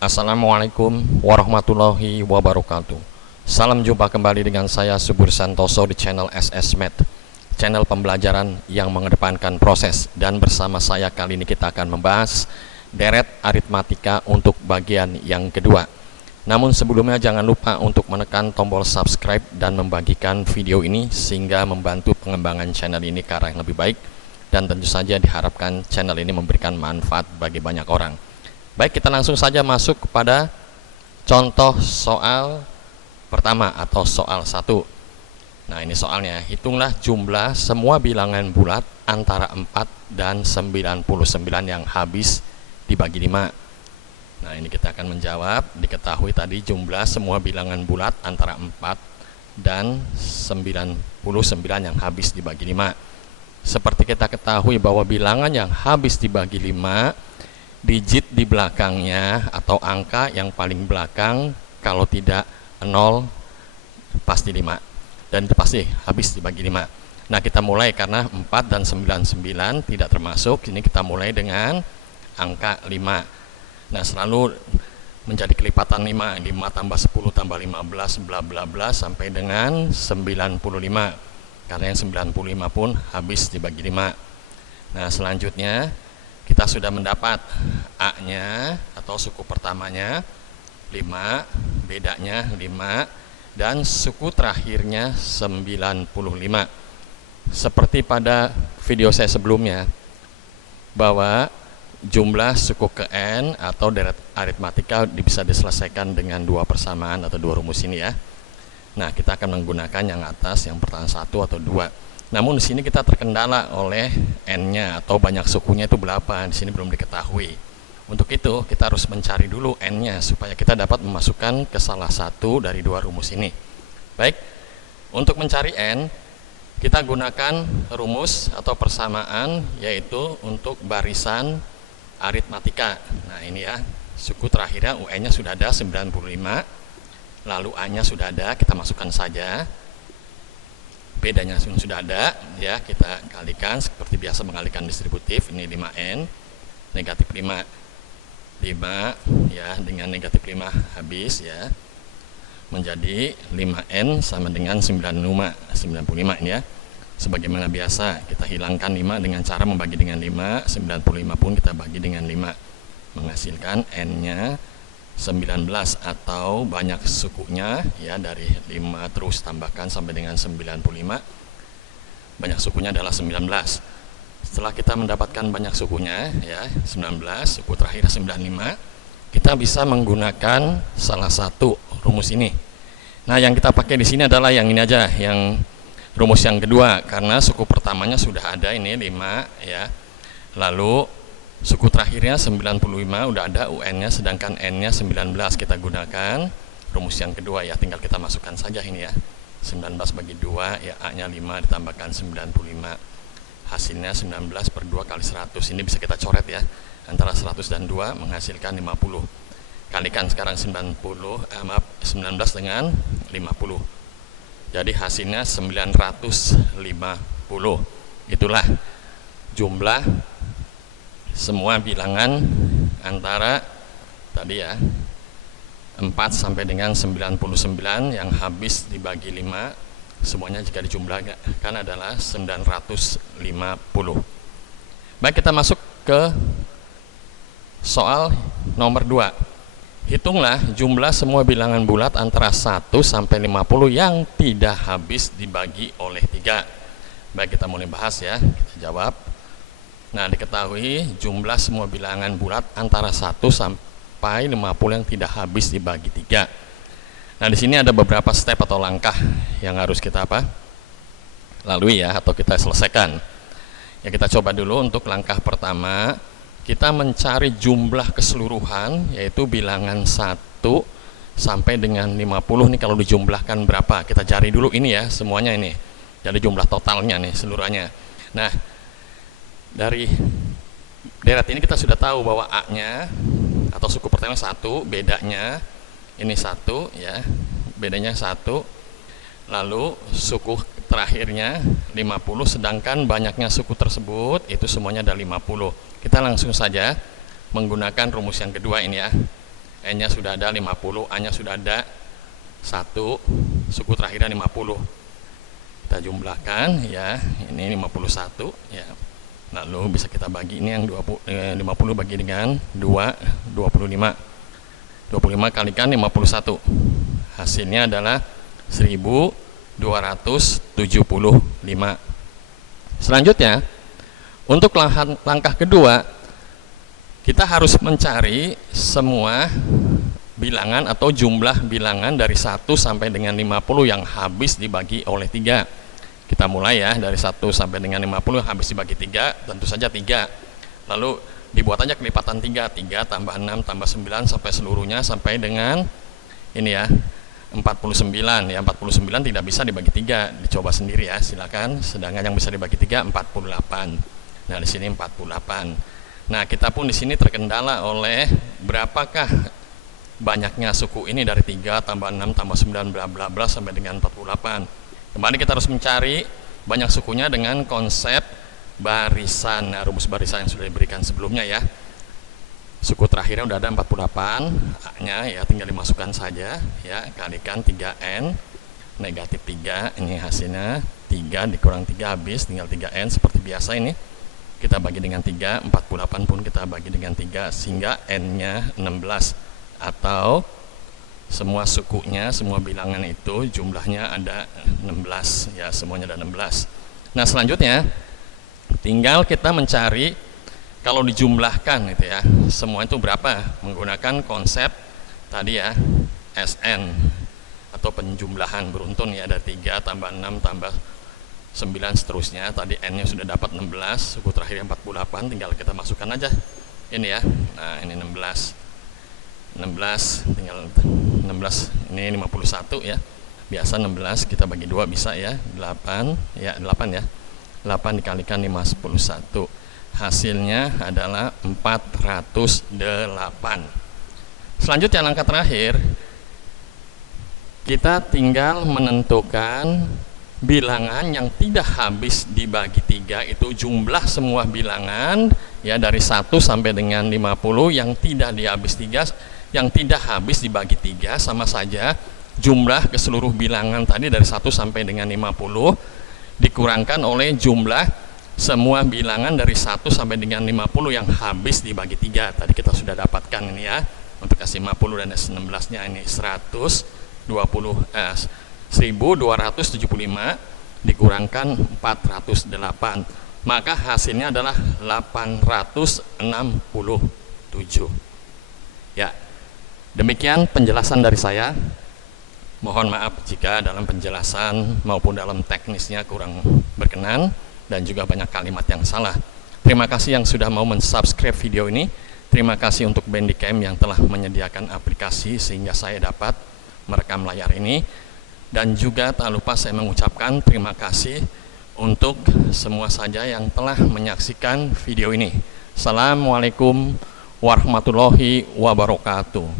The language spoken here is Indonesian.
Assalamualaikum warahmatullahi wabarakatuh. Salam jumpa kembali dengan saya Subur Santoso di channel SS Math, channel pembelajaran yang mengedepankan proses. Dan bersama saya kali ini kita akan membahas deret aritmatika untuk bagian yang kedua. Namun sebelumnya jangan lupa untuk menekan tombol subscribe dan membagikan video ini sehingga membantu pengembangan channel ini ke arah yang lebih baik. Dan tentu saja diharapkan channel ini memberikan manfaat bagi banyak orang. Baik, kita langsung saja masuk kepada contoh soal pertama atau soal 1. Nah, ini soalnya. Hitunglah jumlah semua bilangan bulat antara 4 dan 99 yang habis dibagi 5. Nah, ini kita akan menjawab. Diketahui tadi jumlah semua bilangan bulat antara 4 dan 99 yang habis dibagi 5. Seperti kita ketahui bahwa bilangan yang habis dibagi 5, digit di belakangnya atau angka yang paling belakang kalau tidak 0 pasti 5, dan itu pasti habis dibagi 5. Nah, kita mulai karena 4 dan 99 tidak termasuk. Ini kita mulai dengan angka 5. Nah, selalu menjadi kelipatan 5 tambah 10 tambah 15 bla bla bla sampai dengan 95, karena yang 95 pun habis dibagi 5. Nah, selanjutnya kita sudah mendapat A-nya atau suku pertamanya 5, bedanya 5, dan suku terakhirnya 95. Seperti pada video saya sebelumnya, bahwa jumlah suku ke N atau deret aritmatika bisa diselesaikan dengan dua persamaan atau dua rumus ini ya. Nah, kita akan menggunakan yang atas, yang pertama 1 atau 2. Namun di sini kita terkendala oleh N-nya atau banyak sukunya itu berapa. Di sini belum diketahui. Untuk itu kita harus mencari dulu N-nya supaya kita dapat memasukkan ke salah satu dari dua rumus ini. Baik, untuk mencari N kita gunakan rumus atau persamaan, yaitu untuk barisan aritmatika. Nah, ini ya, suku terakhirnya UN-nya sudah ada 95, lalu A-nya sudah ada, kita masukkan saja. Bedanya sudah ada ya, kita kalikan seperti biasa mengalikan distributif. Ini 5N negatif 5 ya, dengan negatif 5 habis ya, menjadi 5N sama dengan 95 ini ya. Sebagaimana biasa kita hilangkan 5 dengan cara membagi dengan 5, 95 pun kita bagi dengan 5, menghasilkan N-nya 19 atau banyak sukunya ya, dari 5 terus tambahkan sampai dengan 95, banyak sukunya adalah 19. Setelah kita mendapatkan banyak sukunya ya, 19, suku terakhir 95, kita bisa menggunakan salah satu rumus ini. Nah, yang kita pakai di sini adalah yang ini aja, yang rumus yang kedua, karena suku pertamanya sudah ada, ini 5 ya. Lalu suku terakhirnya 95 udah ada UN-nya, sedangkan N-nya 19. Kita gunakan rumus yang kedua ya, tinggal kita masukkan saja ini ya. 19 bagi 2 ya, A-nya 5 ditambahkan 95. Hasilnya 19 per 2 kali 100. Ini bisa kita coret ya. Antara 100 dan 2 menghasilkan 50. Kalikan sekarang 19 dengan 50. Jadi hasilnya 950. Itulah jumlah semua bilangan antara tadi ya 4 sampai dengan 99 yang habis dibagi 5, semuanya jika dijumlahkan adalah 950. Baik, kita masuk ke soal nomor 2. Hitunglah jumlah semua bilangan bulat antara 1 sampai 50 yang tidak habis dibagi oleh 3. Baik, kita mulai bahas ya, kita jawab. Nah, diketahui jumlah semua bilangan bulat antara 1 sampai 50 yang tidak habis dibagi 3. Nah, di sini ada beberapa step atau langkah yang harus kita lalui ya, atau kita selesaikan. Ya, kita coba dulu untuk langkah pertama, kita mencari jumlah keseluruhan, yaitu bilangan 1 sampai dengan 50 nih kalau dijumlahkan berapa. Kita cari dulu ini ya, semuanya ini. Jadi jumlah totalnya nih seluruhnya. Nah, dari deret ini kita sudah tahu bahwa A-nya atau suku pertama 1, bedanya ini 1 ya, bedanya 1. Lalu suku terakhirnya 50, sedangkan banyaknya suku tersebut itu semuanya ada 50. Kita langsung saja menggunakan rumus yang kedua ini ya. N-nya sudah ada 50, A-nya sudah ada 1, suku terakhirnya 50. Kita jumlahkan ya, ini 51 ya. Lalu bisa kita bagi, ini yang 50 bagi dengan 2, 25. 25 kalikan 51. Hasilnya adalah 1275. Selanjutnya, untuk langkah kedua, kita harus mencari semua bilangan atau jumlah bilangan dari 1 sampai dengan 50 yang habis dibagi oleh 3. Kita mulai ya, dari 1 sampai dengan 50 yang habis dibagi 3, tentu saja 3. Lalu dibuat aja kelipatan 3, 3 tambah 6 tambah 9 sampai seluruhnya sampai dengan ini ya, 49 ya. 49 tidak bisa dibagi 3, dicoba sendiri ya, silakan. Sedangkan yang bisa dibagi 3 48. Nah, di sini 48. Nah, kita pun di sini terkendala oleh berapakah banyaknya suku ini dari 3 tambah 6 tambah 9 bla bla bla sampai dengan 48. Kembali kita harus mencari banyak sukunya dengan konsep barisan. Nah, rumus barisan yang sudah diberikan sebelumnya ya. Suku terakhirnya udah ada 48, A-nya ya tinggal dimasukkan saja ya, kalikan 3N negatif 3, ini hasilnya 3 dikurang 3 habis, tinggal 3N seperti biasa ini. Kita bagi dengan 3, 48 pun kita bagi dengan 3 sehingga N-nya 16 atau semua sukunya, semua bilangan itu jumlahnya ada 16 ya, semuanya ada 16. Nah, selanjutnya tinggal kita mencari kalau dijumlahkan itu ya, semua itu berapa menggunakan konsep tadi ya, SN atau penjumlahan beruntun ya, dari 3 tambah 6 tambah 9 seterusnya. Tadi N-nya sudah dapat 16, suku terakhirnya 48, tinggal kita masukkan aja ini ya. Nah, ini 16 tinggal 16, ini 51 ya, biasa 16 kita bagi 2 bisa ya, 8 ya, 8 ya, 8 dikalikan 51, hasilnya adalah 408. Selanjutnya langkah terakhir, kita tinggal menentukan bilangan yang tidak habis dibagi 3, itu jumlah semua bilangan ya dari 1 sampai dengan 50 yang tidak dihabis 3, yang tidak habis dibagi 3 sama saja jumlah keseluruh bilangan tadi dari 1 sampai dengan 50 dikurangkan oleh jumlah semua bilangan dari 1 sampai dengan 50 yang habis dibagi 3. Tadi kita sudah dapatkan ini ya, untuk S50 dan S16 nya ini 1275 dikurangkan 408, maka hasilnya adalah 867 ya. Demikian penjelasan dari saya. Mohon maaf jika dalam penjelasan maupun dalam teknisnya kurang berkenan dan juga banyak kalimat yang salah. Terima kasih yang sudah mau mensubscribe video ini. Terima kasih untuk Bandicam yang telah menyediakan aplikasi sehingga saya dapat merekam layar ini. Dan juga tak lupa saya mengucapkan terima kasih untuk semua saja yang telah menyaksikan video ini. Assalamualaikum warahmatullahi wabarakatuh.